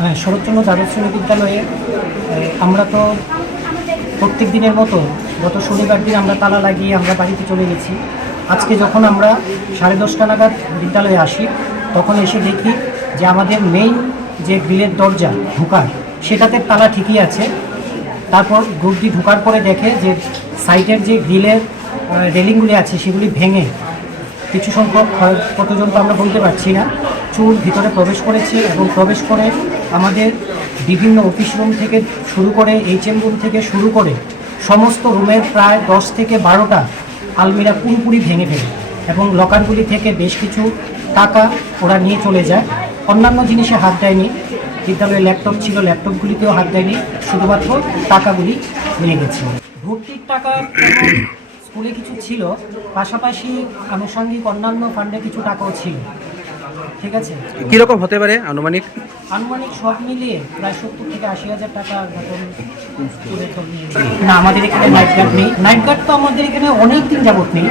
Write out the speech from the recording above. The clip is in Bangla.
হ্যাঁ, শরৎচন্দ্র দ্বাদশ শ্রেণী বিদ্যালয়ে আমরা তো প্রত্যেক দিনের মতো গত শনিবার দিন আমরা তালা লাগিয়ে আমরা বাড়িতে চলে গেছি। আজকে যখন আমরা 10:30 নাগাদ বিদ্যালয়ে আসি, তখন এসে দেখি যে আমাদের মেইন যে গ্রিলের দরজা ঢোকার, সেটাতে তালা ঠিকই আছে। তারপর গ্রুপ ডি ঢোকার পরে দেখে যে সাইডের যে গ্রিলের রেলিংগুলি আছে সেগুলি ভেঙে কিছু সংখ্যক কতজন তো আমরা বলতে পারছি না, চোর ভিতরে প্রবেশ করেছে এবং প্রবেশ করে আমাদের বিভিন্ন অফিস রুম থেকে শুরু করে HM রুম থেকে শুরু করে সমস্ত রুমের প্রায় 10 থেকে 12টা আলমিরা পুরোপুরি ভেঙে ফেলে এবং লকারগুলি থেকে বেশ কিছু টাকা ওরা নিয়ে চলে যায়। অন্যান্য জিনিসে হাত দেয়নি, বিদ্যালয়ে ল্যাপটপ ছিল, ল্যাপটপগুলিতেও হাত দেয়নি, শুধুমাত্র টাকাগুলি নিয়ে গেছে। ভর্তির টাকা এবং স্কুলে কিছু ছিল, পাশাপাশি আনুষঙ্গিক অন্যান্য ফান্ডে কিছু টাকাও ছিল। ঠিক আছে, কীরকম হতে পারে আনুমানিক? আনুমানিক সব মিলিয়ে প্রায় 70 থেকে 80,000 টাকার মতন না। আমাদের এখানে নাইট গার্ড নেই, নাইট গার্ড তো আমাদের এখানে অনেক দিন যাবত নেই।